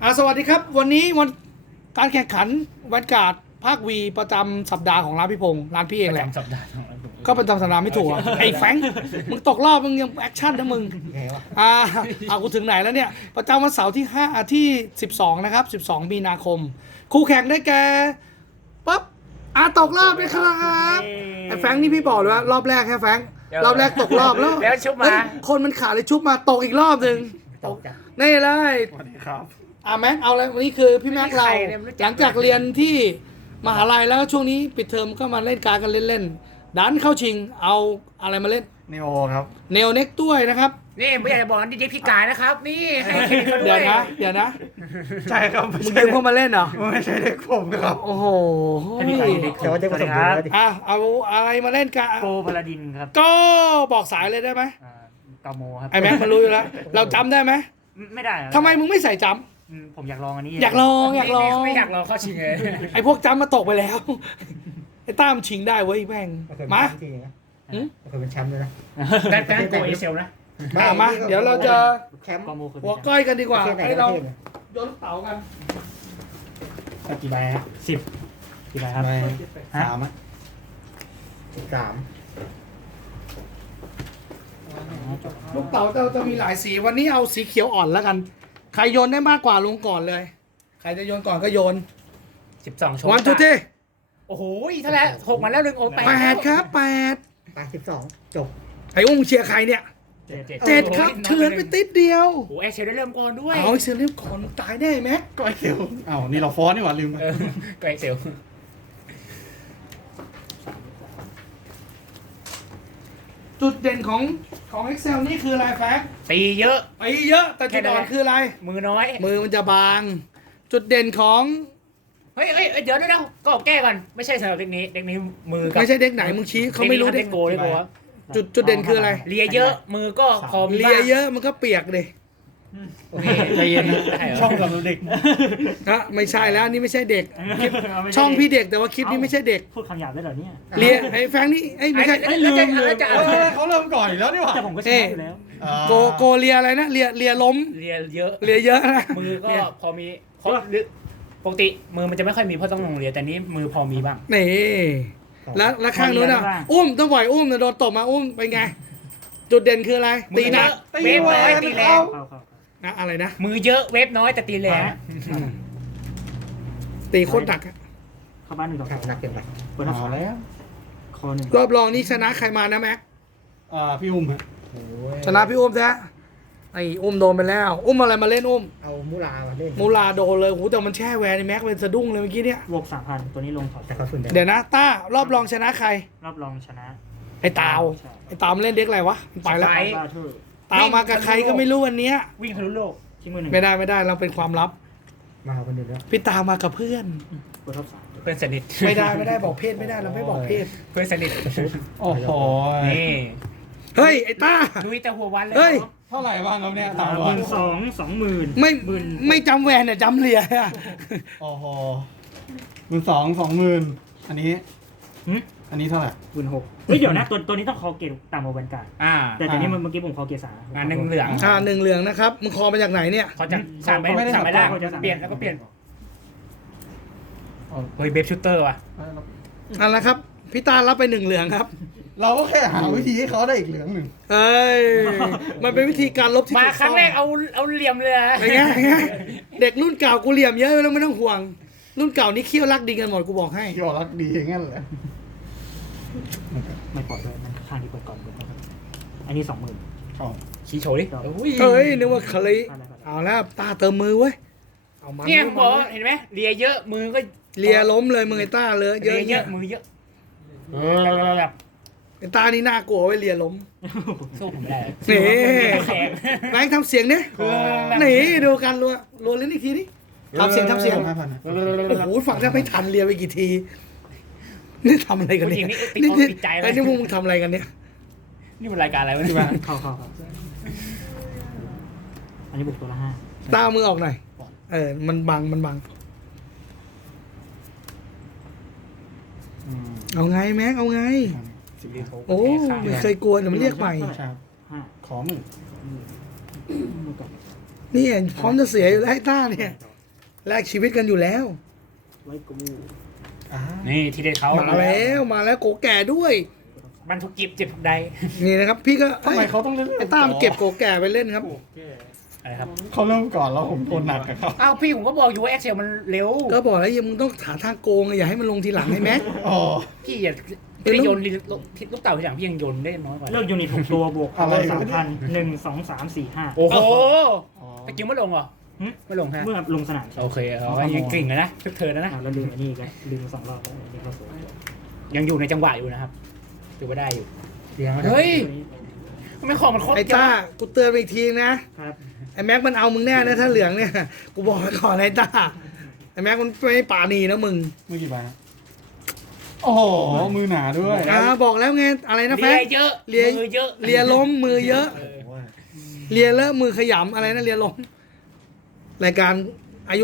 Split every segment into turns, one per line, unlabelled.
สวัสดีครับวันนี้วันการแข่งขันวันการ์ดภาควีประจำสัปดาห์ของร้านพี่พงษ์ร้านพี่เองแหละ
สัปดาห์ของเรา
ก็ประจำสัปดาห์ไม่ถูกอะไอ้แฟงค์มึงตกรอบมึงยังแอคชั่นนะมึงกูถึงไหนแล้วเนี่ยประจำวันเสาร์ที่5ที่12นะครับ12มีนาคมคู่แข่งได้แก่ปั๊บตกรอบเลยครับไอ้แฟงค์นี่พี่บอกเลยว่ารอบแรกแค่แฟงค์รอบแรกตกรอบแล้ว
แล้วชุบมา
เฮ้ยคนมันขาดเลยชุบมาตกอีกรอบหนึ่ง
ตกจ้ะ
นี่เลย
สวัสดีครับ
แม็กเอาเลยวันนี้คือพี่แม็กเรา
ไม่มีใครเลยไม่รู้จัก
หลังจากเรียนที่มหาลัยแล้วช่วงนี้ปิดเทอมก็มาเล่นการดกันเล่นๆดันเข้าชิงเอาอะไรมาเล่น
เนโอครับ
เนลเน็กด้วยนะครับ
นี่ไม่อยากจะบอกนะดีเจพี่กายนะครับ นี่ให้เครดิตเขาด้
เดี๋
วย
วยนะเดี๋ยวนะ
ใช่ครับ
มึงดึงเข้ามาเล่นเหรอ
ไม่ใช่เด็กผมครับ
โอ้โห
แต่ว่าเด็กผสมบูรณ์แล้วดิ
เอาอะไรมาเล่นกัน
โกพาลาดินครับ
ก็บอกสายเลยได้ไหม
กาโมครับ
ไอแม็กมันรู้อยู่แล้วเราจำได้ไหม
ไม่ได้ครับ
ทำไมมึงไม่ใส่จ
ผมอยากลองอันนี้
ำอยากลองอยากลอง
ไม่อยากรอเข้าชิงเลย
ไอพวกจำมาตกไปแล้วไอต้ามนชิงได้เว้ยแม่งมา หืม
เคยเป็นแชมป์ด้วยนะ
การโกเอเซลนะ
มาเดี๋ยวเราจะ
แชมป์
กาโมคือ
หัวก้อยกันดีกว่า
ประเทศไหน
ให้เรา
ประเทศไหน
โยนลูกเต๋ากัน
กี่ใบฮะ
10กี่ใบครับ
ใบ
ฮะ
3อ่ะ3
ลูกเต๋าจะมีหลายสีวันนี้เอาสีเขียวอ่อนแล้วกัน ใครโยนได้มากกว่าลงก่อนเลย ใครจะโยนก่อนก็โยน
12 โชว์
วันทูเท
โอ้โหเท่าไหร่6มาแล้ว1โอ้
แปดครับแปด
82จบ
ไอ้อุ้งเชียร์ใครเนี่ย
7
เจ็ดครับเฉือนไปติดเดียว
โอ้เอเซลได้เริ่มก่อนด้วย
เอาไอ้เสือเรียบก่อนตายได้ไหม
ก็ไอเซลอ้าวนี่เราฟ้อนนี่หว่าลืมไป
ก็เอเซล
จุดเด่นของExcel นี่คืออะไรแฟง
ตีเยอะ
ไปเยอะแต่จุดอ่อนคืออะไร
มือน้อย
มือมันจะบาง จุดเด่นของ
เฮ้ยเดี๋ยวก็แก้ก่อนไม่ใช่สำหรับเด็กนี้มือกับ
ไม่ใช่เด็กไหนมึงชี้เขาไม่รู้
เด็
เด็
ก
ก
โกได้โกวะ
จุดเด่นคืออะไร
เลียเยอะมือก็พอมี
เลี
บ้าย ง
เยอะมันก็เปียกเลย
โอเค
ใจเย็นนะ
ได้เหรอ
ช่องกับเด็ก
นะไม่ใช่แล้วนี่ไม่ใช่เด็ก ช่องพี่เด็กแต่ว่าคลิปนี้ไม่ใช่เด็ก
พูดคำหยาบได้เหรอเนี่ย
เลียไอ้แฟงนี่ไอ้ไม่ใช่
แล้วจะ
เขาเริ่มก่อนอีกแล้วนี่หว่า
แต่ผมก็ชนะอยู่แล้ว
โกเลียอะไรนะเลียล้ม
เลียเยอะ
เลียเยอะนะ
มือก็พอมีเพราะปกติมือมันจะไม่ค่อยมีเพราะต้องลงเลียแต่นี้มือพอมีบ้าง
นี่แล้วข้างนู้นอ่ะต้องปล่อยอุ้มโดนตบมาอุ้มเป็นไง จุดเด่นคืออะไรตีหนัก
เวฟน้อยตีแรง
เข้า
นะอะไรนะ
มือเยอะเวฟน้อยแต่ตีแรง
ตีโคตรหนักอะ
เข้าบ้าน1 2
หนักเกินไป
เปิดทับ
เอาแล้ว
คอ1
รอบรองนี่ชนะใครมานะแม็ก
พี่อุ้มฮะ
ชนะพี่อุ้มแท้ไอ้อุ้มโดนไปแล้วอุ้มอะไรมาเล่นอุ้ม
เอามูลามาเล่น
มูลาโดนเลยโหแต่มันแช่แวนไอ้แม็กเป็นสะดุ้งเลยเมื่อกี้เนี่ย
บวก 3,000 ตัวนี้ลงถอด
แต่เขาฝืนได้
เดี๋ยวนะต้ารอบรองชนะใคร
รอบรองชนะ
ไอ้ตาวไอ้ตาวมันเล่นเด็กอะไรวะมันไปแล้ว
บาเทอร์
ตาวมากับใครก็ไม่รู้วันเนี้ย
วิ่งทะลุโลก
ที่มือ
ไม่ได้เราเป็นความลับ
มาคนเดียวแล้ว
พี่ตาวมากับเพื่อน
เปิดทับ
เพื่อนสนิท
ไม่ได้บอกเพศไม่ได้เราไม่บอกเพศ
เพื่อนสนิท
โอ้โห
นี่
เฮ้ยไอ้ต้า
ลุยแต่หัววันเลย
เฮ้ย
เท่าไหร่บ้างครับเนี่ย
3
300
20,000
ไม่จำแวนเนี่ยจำเหรียญอะ
โอ้โห20,000อันนี้อันนี้เท่าไหร่
16,000เฮ้ยเดี๋ยวนะตัวนี้ต้องคอเกตต่ำกว่าแวนการ์ดแต่ตัวนี้เมื่อกี้ผมคอเกต3
หนึ่งเหลือง
หนึ่งเหลืองนะครับมึงคอมาจากไหนเนี่ย
เขาจะ3ใบล่างเปลี่ยนแล้วก็เปลี่ยนเฮ้ยเบฟชูเตอร์ว่ะ
เอาละครับพี่ตารับไป1เหลืองครับ
เราก็แค่หาวิธีให้เขาได้อีกเหลืองหนึ่ง
เอ้ยมันเป็นวิธีการลบที่
มา
ถูก
ครั้
ต้อง
แรกเอาเหลี่ยมเลย
ไงเด็กรุ่นเก่ากูเหลี่ยมเยอะแล้วไม่ต้องห่วง รุ่นเก่านี่เขี้ยวรักดีกันหมดกูบอกให้
ยอรักดีอย่างงั้นเหรอ
ไม่ปล่อยด้วยมันข้างที่เปิดก่อนอันนี้ 20,000
อ๋อ
ชี้โชว์ดิ
เฮ้ยนึกว่าเคยเอาแล้วตาเติมมือเว้ยเอามัน
เนี่ยบอกเห็นไหมเลียเยอะมือก็
เลียล้มเลยมือไอ้ต้าเลยเย
เลี
อะ
ยเย
เย
อะ
อะ
มือเยอะ
ไอ้ต้านี่น่ากลัวไว้เลียล้ม
สู้ผมได้
นี่
แข็ง
แบงค์ทำเสียงเนี่ยนี่ดูกันรัวเล่นอีกทีนี่ทำเสียง
5,000นะ
โอ้โหฝั่งนั้นไม่ทันเลียไปกี่ทีนี่ทำอะไรกัน
ผู้หญิ
เนี่
ง
ย
นี่ติดใจเล
ไอ้
ย
นี่พวกมึงทำอะไรกันเนี่ย
นี่เป็นรายการอะไรวะเนี่ย
เข้าอันนี้บุกตัวละ
ตามือออกหน่อยมันบังเอาไงแม็กเอาไง โอ้ไม่เคยกลัวเดี๋ยวมันเรียกใหม่
ครับ
5
ขอมือ
มือก่อน
นี่พร้อมจะเสียอยู่แล้วไอ้ต้าเนี่ย
2
แลกชีวิตกันอยู่แล้ว
ไว้กู
นี่ที่เด็ดเขา
มาแล้วโกแก่ด้วย
บรรทุกจิบจิบใด
นี่นะครับ พี่ก็
ทำไมเขาต้องเล่น
ไอ้ต้ามเก็บโกแก่ไปเล่นครับ
อะไรครับ
เขาเริ่มก่อนแล้วผมโดนหนักกับเขา
อ้าวพี่ผมก็บอกอยู่ว่า Excel มันเร็ว
ก็บอกแล้วยังมึงต้องหาทางโกงอย่าให้มันลงทีหลังให้แม็ก
อ๋อ
พี่อย่าพี่โยนลูกเต่าทีหลังพี่ยังโยนได้น้อยกว่า
เลือกยูนิต6ตัวบวก
อะไร
3,000 1 2 3 4 5
โอ้โห
อ๋อ
ตะกิ้วไม่ลงเหรอ
หึ
ไม่ลงฮะ
เมื่อลงสนาม
โอเคเอาไว้ยังเก่งเลยนะทุกเทิร์นนะ
แล้วลืมอันนี้อีกันลืมมา2 รอบแล้วนี่ก็สวย
ยังอยู่ในจังหวะอยู่นะครับถือว่าได้อยู่เฮ้ยทำไมของมันโคตร
ไอ้
เยอะ
ต้ากูเตือนไปอีกทีนะครับ ไอ้แม็กมันเอามึงแน่นะถ้าเหลืองเนี่ยกูบอกไว้ก่อนไอ้ต้าไอ้แม็กมันไม่ป่านีนะมึง
มือกี่ใบนะโอ้โหมือหนาด้วย
บอกแล้วไงอะไรนะแฟ
เลีย
ก
เยอะ
เลีย
มือเยอะ
เลียล้มมือเยอะ
เออ
เลียเลอะมือขยำอะไรนะเลียล้มรายการอายุ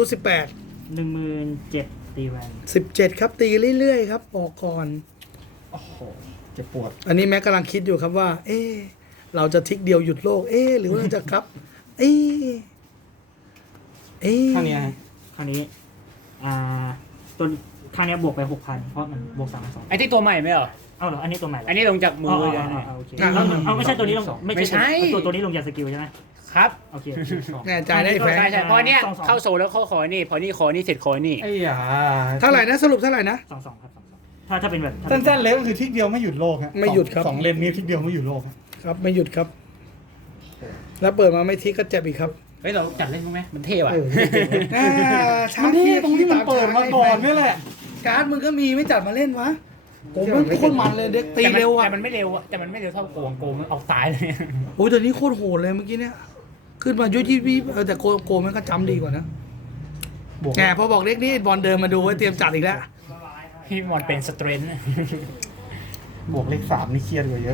17,000ตีแวน
17ครับตีเรื่อยๆครับบอกก่อน
โอ้โหเจ็บปวด
อันนี้แม็กกำลังคิดอยู่ครับว่า เอ๊ะเราจะทิกเดียวหยุดโลก เอ๊ะหรือว่าเราจะครับ เอ๊ะเอ๊ะ
ข้างนี้ฮะ
คราวนี้ตัวคราวนี้บวกไป 6,000 เพราะมันบวก3,200
ไอ้ที่ตัวใหม่ไหมเหรอ
เอาเหรออันนี้ตัวใหม่เหรอ
อันนี้ลงจากมือเลยนะ
โอเคเอาไม่ใช่ตัวนี้ลง
ไม่ใช่
ตัวนี้ลงจากสกิลใช่ไหม
ครับ
โอเค
แน่ใจได้แฟ
ใช่
ง
ใช่เพราะเนี้ย
สอง
เข้าโซลแล้วเข้าคอนี่พอนี่คอนี่เสร็จคอนี่
ไอ้ยา
เท่าไหร่นะสรุปเท่าไหร่นะ
2ครับ2ถ้าเป็นแบบ
สั้นๆเล็กก็คือทิกเดียวไม่หยุดโลกฮะ
ไม่หยุดครับ
สองเลนนี้ทิกเดียวไม่หยุดโลกฮะ
ครับไม่หยุดครับ แล้วเปิดมาไม่ทิกก็เจ็บอีกครับ
เฮ้ยเราจัดเล่นมั้ยมันเท่ว่ะ
มันที่ตรงที่มันเปิดมาก่อนนี่แหละ
การ์ดมึงก็มีไม่จัดมาเล่นวะโอ้มันโคตรมันเลยเด็กตีเร็วอ่ะ
แต่มันไม่เร็วอะแต่มันไม่เร็วเท่าโกงโกงมันออกตายเลย
โอ้ยตัวนี้โคตรโหดเลยเมื่อกี้เนี่ยขึ้นมายุยี่แต่โกมันก็จำดีกว่านะ
บวก
แหมพอบอกเด็กนี่บอลเดินมาดูไว้เตรียมจัดอีกแล้ว
พี่มอนเป็นสเตรนท์
บวกเลข3นี่เครียดกว่าเยอะ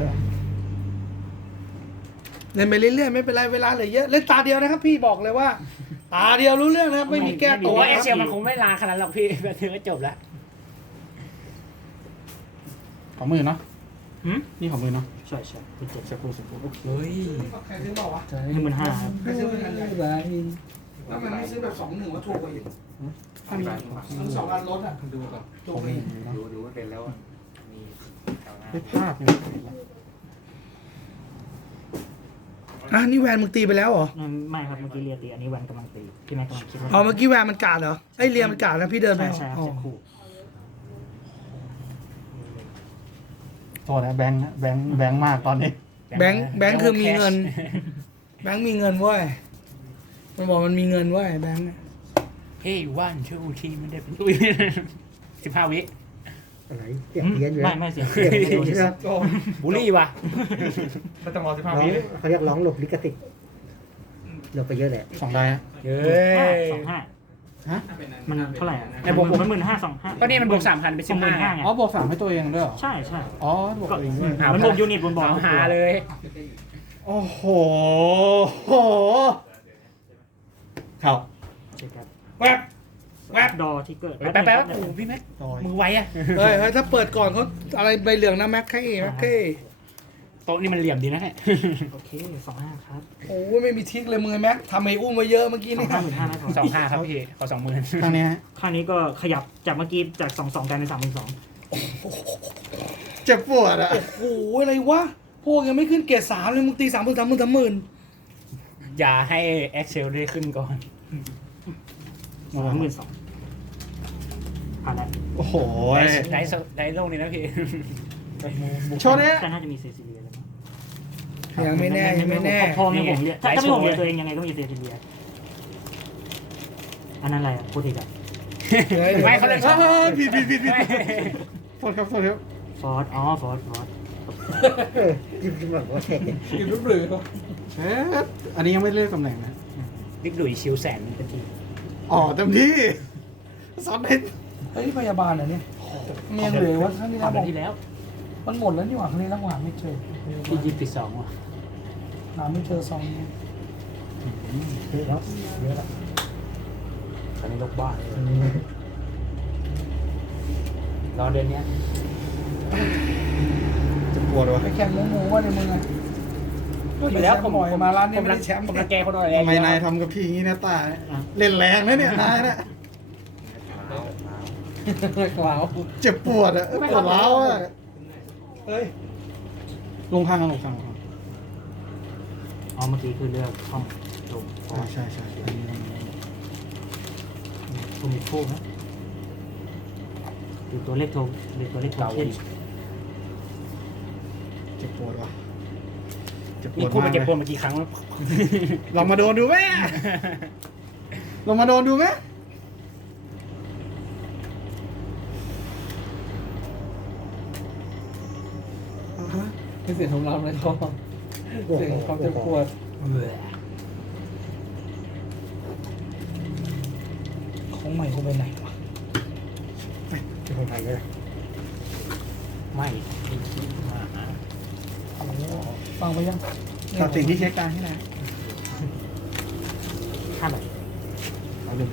เล่นไปเรื่อยๆไม่เป็นไรเวลาเหลือเยอะเล่นตาเดียวนะครับ พี่บอกเลยว่า ตาเดียวรู้เรื่องนะครับไม่มีแก้
ตั
ตัว ว
เอเชียมันคงไม่ลาขนาดนั้นหรอกพี่แบบนี้ก็จบแล้ว
ของมือเนาะ
หืม
นี่ของมือเนาะ
ใช่เป็น7
สักครู่สักครู่โอเค
เฮ้ย
ใครซื้อบอกวะ
15,000ครับ
ใครซื้อกันแล้วมันไม่ซื้อแบบ2-1ว่าถูกกว่าอีก
ข้างนี้
มัน2 อันลดอ่ะดูก่อนถูกกว่าอีก
ดูไม่เป็นแล้วมี
ไม่พลาดเนี่ย
อ่ะนี่แวนมึงตีไปแล้วเหรอ
ไม่ครับเมื่อกี้เรียตีอันนี้แวนกำลังตีพี่แม็กกำลังคิดว่า
อ๋อเมื่อกี้แวนมันกาดเหรอไอ้เรียมันกาดนะพี่เดินไป
ใช่ครับ
อ๋อ
เจ็ดคู่
โทษนะแบงค์นะแบงค์มากตอนนี้
แบงค์คือมีเงิน แบงค์มีเงินเว้ยมันบอกมันมีเงินเว้ยแบงค์เนี่ย
เฮ้ยว่านช่วยทีมันได้เป็นอุ้ย15 วิ
อะไรเสียงเพี้ยนอยู่
ไม่เสียง
เสียงเพี้ยนอยู่นะ
บุรี่ว่ะ
ไม่ต้องรอ
ร้องเขาเรียกร้องหลบลิขสิทธิ์หลบไปเยอะแหละ
2ได้ฮะ
เฮ้ย
25
ฮะ
มันเท่าไหร่อะ
ในบวก
มัน15,25
ก็นี่มันบวก 3,000 เป็น
15,000
15
ไง
อ๋อบวก3ให้ตัวเองด้วยเหรอ
ใช่
อ๋อบวกตัวเองด้วย
มันบวกยูนิตบนบอร์ด
เอาหาเลย
โอ้โหครับ
เช็คครับ
แวบแวบ
ดอทิกเกอร์
แป๊บๆโอ้โหพี่แม็ก
ต่อย
มือไวอะ
เฮ้ยถ้าเปิดก่อนเขาอะไรใบเหลืองนะแม็กแค่แม็กแค่
โต๊ะนี่มันเหลี่ยมดีนะเนี่ย
โอเค25ครับ
โอ้ยไม่มีทิกเลยมือแม็กทำไอ้อุ้มไว้เยอะเมื่อกี้นี่
25,000ไม่พอ
25ครับพี่ขอ20,000
ข้างนี้ฮะ
ข้างนี้ก็ขยับจากเมื่อกี้จาก22กลายเป็น32,000
เจ็บปวดอ่ะ
โอ้โหอะไรวะพวกยังไม่ขึ้นเกรด3เลยมึงตี30,000
อย่าให้ Excel ได้ขึ้นก่อน
32,000ผ่านแล้ว
โอ้โห
ได้โลกนี้นะพี่
โชว์เนี่ย
แต่น่าจะมีเซซิเลียแล้วมั้ง
ยังไม่แน่ยังไม่แน่
พอมีผมเรียกถ้าไม่ผมเรียกตัวเองยังไงก็มีเซซิเลียอันนั้นอะไรอ่ะพูดอีกอ่ะ
ไม่เขาเลย
ผิดโทษครับโทษครับ
ฟอร์ดฟอร์ด
ยิ้มแบบว่าแค่
กินรูปหรือ
เชฟอันนี้ยังไม่เลือกตำแหน่งนะ
ดิ๊กดุยชิวแสน
เป็นที
อ๋อเต็มที่ซอนเด็ด
เฮ้ยพยาบาลเหรอเนี่ยเมียเหลือวะครั้งนี้
ผ่า
แล้ว
น
บอก
ที่แล้ว
มันหมดแล้วนี่หว่าครั้งนี้แล้วหวานไม่เจอ
พี่ยิบผิด2ว่ะ
หาไม่เจอซองนี้
เยอะแล้วเยอะแล้ว
ตอนนี้ลบบ้านรอเดือนนี้
จะปวดวะ
ไปแข่งหมูว่าในมึงอะ
อยู่แล้วผม
บ่อยมาร้านนี้
ผม
ไม่
รั
ได้
ง
แชมป์
ผมรังแกคนอ่อนแอ
ทำไมนายทำกับพี่อย่างนี้นะตาเล่นแรงนะเนี่ยนายนะ
ว้าว
เจ็บปวดอะปวดร้าวอะ
เฮ้ย
ลงข้างลงข้าง
อ๋อเมื่อกี้คือเลือกห้องลง
ใช่อันนี้
คุณมีคู่นะดูตัวเลขโทรดูตัวเลขโทรเช่น
เจ็บปวดว่ะเจ็บป
นี่
วด
พูด
มา
มาก
เล
เก็บ
ย
ปวดมากี่ครั้งแล้ว
ลองมาโดนดูไหมลองมาโดนดูไหม
ไม่เสียงของเราเลยเขาเสียงความเจ็บปวด
ของใหม่กูไปไหนวะ
จะคนไทยเลย
ไม่ไอ้ที่มา
โอ้โหฟังไปยัง
ตัดสิ่งที่เช็คการที่ไหน
5 ใบ
เอาลืมไป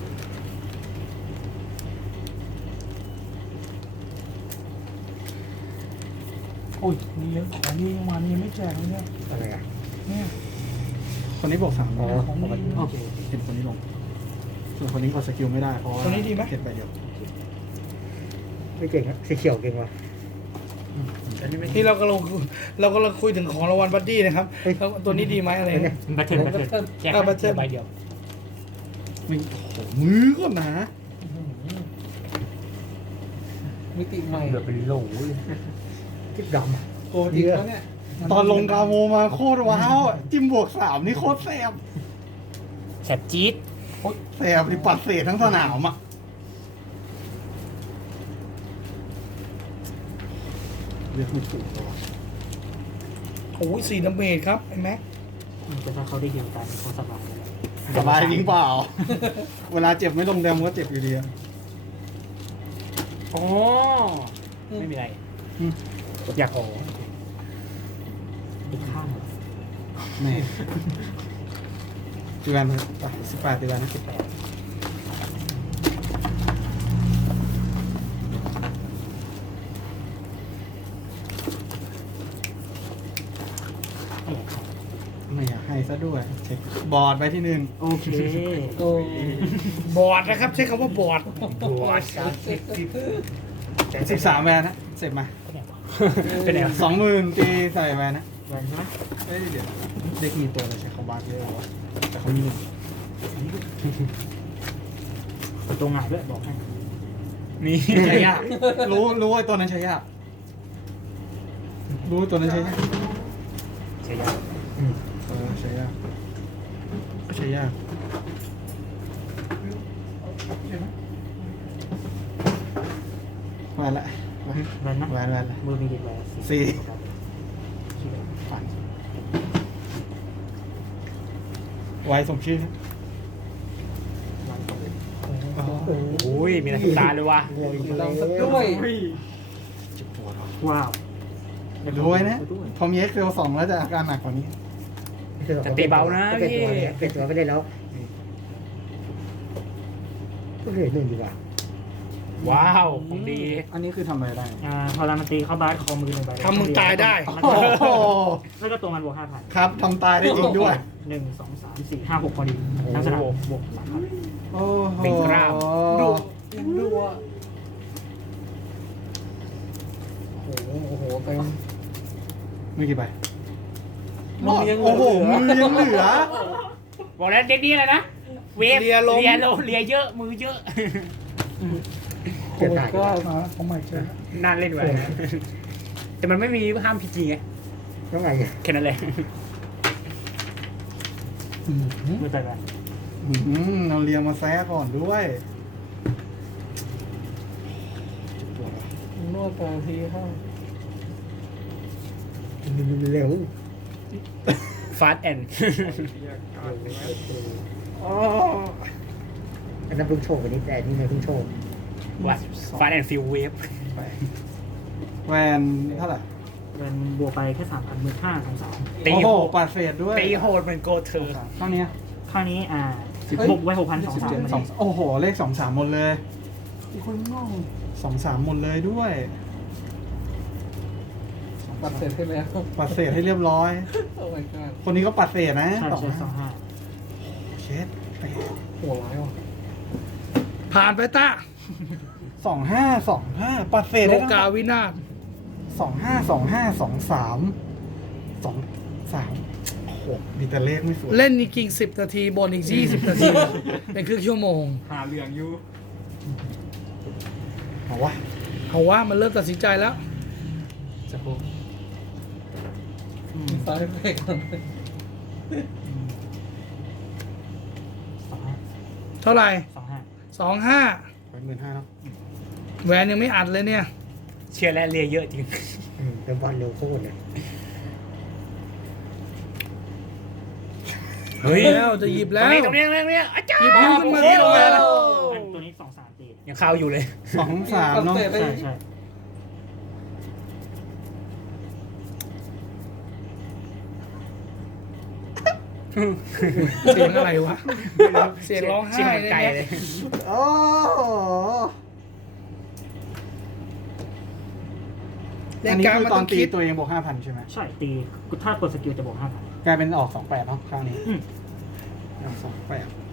โอ้ยนี่ยังของนี่ยังมันยังไม่แจกเลยเนี่ย
อะไรอ่ะ
เนี่ย
คนนี้บอก3
อ๋อ
ของนี่
โอเค
เห็นคนนี้ลง ส่วนคนนี้กดสกิลไม่ได้เพราะว่า
คนนี้ดีไหม
เก็บไปเดียว
ไม่เก่งอะสีเขียวเก่งว่ะ
นี่เรากำลังคุยถึงของรางวัลบัดดี้นะครับแล้วตัวนี้ดีไหมอะไร
เนี่
เนี่ย ย
บัตเทิลแจก
บัตเทิล
ใบเดียว
มึงโอ้โหมือก็หนา
มิติใหม่
เดือดเป็นโหลเลย
ทิพดำอะ
โอ้จริงแล้วเนี่ย ตอนลงกาโมมาโคตรว้าวอะจิ้มบวก3นี่โคตรแสบ
แสบจี๊ด
แสบนี่ปัดเศษทั้งสนามอ่ะเรียกไม่ถูกตัว
โอ้ย4ดาเมจครับไอ้แม็ก
แต่ถ้าเขาได้ยิวตายเขาสบายเลย
สบายจริงเปล่า เวลาเจ็บไม่ลงแดมก็เจ็บอยู่ดีอะ
อ๋อไม่มีอะไร
อืม
อยากขอ
อีกข้าง
แม่ตีแวนไป18ตีแวนนะ ไม่อยากให้ซะด้วยเช็คบอร์ดไปที่ 1
โอเค
โอ้
บอร์ดนะครับใช้คำว่าบอร์ด
บวช
13แวนนะเสร็จมา
เป็นไงวะ
20,000ตีใส่แวนนะ
แวนใช่ไหม
เอ้ยเดี๋ยวเด็กมีตัวอะไรใช้คำบาร์เยอะวะแต่เขามีหนึ่ง
ตัวงานด้วยบอกให้
มี
ใช้ยากรู้ไอ้ตัวนั้นใช้ยากรู้ตัวนั้นใช้ยาก
ใช่ยัง
ใช้ยากใช้ยากแวนละ
แวนนะ
แวนละ
มือมีกี่แวน
สี่ ฝันไว้สมชื่อ
โอ้ยมีน้ำตาเลยว่ะ
โอ้ย
ดำสักด้วย
จะปวด
ว้าว
รวยนะ พอมี Excel 2 แล้วจะอาการหนักกว่านี้
จะตีเบานะ
เป็น
พี่
ตัวเนี่ยเป็นตัวไม่ได้แล้วก็เหลือ1ดีกว่า
ว้าวของดี
อันนี้คือทำอะไรได้
พอเรามันตีเข้าบาสคอมือหนึ่งใบ
ทำมึงตายได้
โอ้โห
แล้วก็ตัวมันบวก5,000
ครับทำตายได้จริงด้วย
1 2 3 4 5 6พอดีทั้งสนามบวกหลักครับ
โอ้โห
เป็นกล้าม
ดูอ่ะโอ้โหเต็ม
มีกี่ใบ
มือยังเหลือ
โอ้โหมือยังเหลือ
บอกแล้วเด็กนี่อะไรนะเวฟ
เลียลม
เลียลมเลียเยอะมือเยอะ
เจ็บตาย
ก็มาของใหม่ใช่
น่าเล่นไว้นะแต่มันไม่มีห้ามพีจีไง
แล้วไงอ่ะ
แค่นั้นแหละ
มือใจแวน
เราเรียงมาแซะก่อนด้วย
นวดแต่ทีเข้า
เร็ว
ฟาสแอน
อันนั้นเพิ่งโชว์กันนิดแต่นี่ไม่เพิ่งโชว์
ว่าฟาสแอนฟิลเวฟ
แวนเท่าไหร่
แวนบวกไปแค่3,000มือ5 2 3
ตี
โอ้
โห
โห
ด
ปาดเศษด้วย
ตีโหดเหมือนโกเธอ
เท่านี้
ข้างนี้บวกไว้6,000 2 3
2โอ้โห เลข 2-3 หมดเลยอีกคนงง2-3 หมดเลยด้วย
ปัดเสร็จใช่ไหม
ปัดเศษให้เรียบร้อย
โอ้ my god
คนนี้ก็ปัดเศษนะ
ใช่
ต่อ
ใช่
มา
25
เช็ด
หัวร้ายว่ะ
ผ่านไปตา
2525ปัดเศษ
โล
ได้ทั้ง
กาวินาศ
252523โอ้โหมีแต่เลขไม่สวย
เล่นนี่กิ่ง10 นาทีบนอีก 20 นาที เป็นครึ่งชั่วโมง
หาเหลืองอยู่
เอาวะ
เอาว่ามันเริ่มตัดสินใจแล้ว
จะพูดซ้ายไปก่อน
เท่าไหร่
25
25
15,000เนาะ
แหวนยังไม่อัดเลยเนี่ย
เชื่อแล้วเรียเยอะจริง
เต็มวันเร็วโคตรเลย
เฮ้ย
แล้วจะหยิบแล้ว
ตรงนี้อาจารย์
หยิบนิ้วขึ้นมา
โอ้โห
อันตัวนี้2-3ตี
ยังเข้าอยู่เลย
23เนาะ
ใช่ใช่
เสียงอะไรวะ เสียงร้องไห้
เสียง
เลย
ไกล
เนี่ย
เลย
โอ้โห
เล่
อั
น
นนี้
การ
คือ
มัน
ตอ
ต้
น
อง
ตี
คิด
ตัวเองบวก 5,000 ใช่ไหม
ใช่ตีถ้ากดสกิลจะบวก 5,000
กลายเป็นออก 28 เนาะครั้งนี้ออก28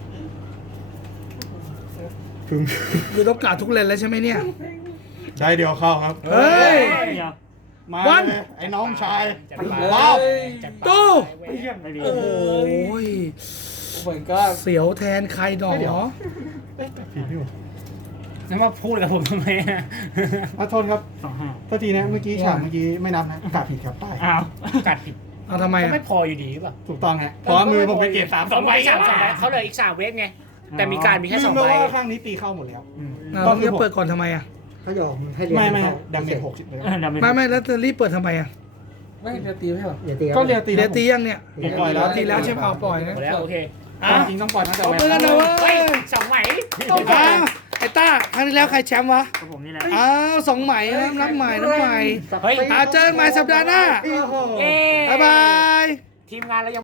ถึง
คือต้องการทุกเลนแล้วใช่ไหมเนี่ย
ได้เดียวเข้าครับ
เฮ้ย
เดี๋ยว
มา
วัน
เลยไอ้น้องชาย
จัดไป
ว้าว
จัดไป
ตู้
เยี่ยมเลยดี
โอ้โหย
เหมือนก็
เสียวแทนใครหนอ
เดี๋ยว ผิดนี่หว่า
แล้วมาพูดกับผมทำไมอะ
โทษครับ
25
โทษทีนะเมื่อกี้ฉากเมื่อกี้ไม่นับนะกาผิดครับป้าย
อ้าว
กัดผิด
เอาทำไม
ก็
อ่ะ
ไม่พออยู่ดีป่ะ
ถูกต้องฮะเพราะว่ามือผมไปเกต3
สองใบสามใบเขาเลยอีก3 เวฟไง แต่มีการมีแค่
ลื
2
มไป
ใบ
ว่าข้างนี้ตีเข้าหมดแล้ว
เราจะเปิดก่อนทำไมอ่ะ
ถ้ายอมให้เรียน
ไม่
เข้า
ดาเมจ60เลย
ดาเมจ
ไม่แล้วจะรีบเปิดทำไมอ่ะ
ไม่จะตีไม่ใช่หรอ
อย่าตี
ก็เรียนตี
เดี๋ยวตียังเนี่ย
ผมปล่อยแล้ว
ตีแล้วใช่เปล่าปล่อยนะ
หมดแล้วโอเค
อ่ะ
จริงๆต้องปล่อยตั้งแต่
เอา
แร
เปิดกัน
ก
นะเว้
เฮ้ย
ย
2 ไหม
อ้าวไอ้ต้าครั้งที่แล้วใครแชมป์วะ
กับผมนี่แหละ
อ้าว2 ใหม่นะนับใหม่นับใหม่
เฮ้ย
เจอกันใหม่สัปดาห์หน้า
โอ้โห
เย้
บ๊ายบาย
ทีมงานเรายัง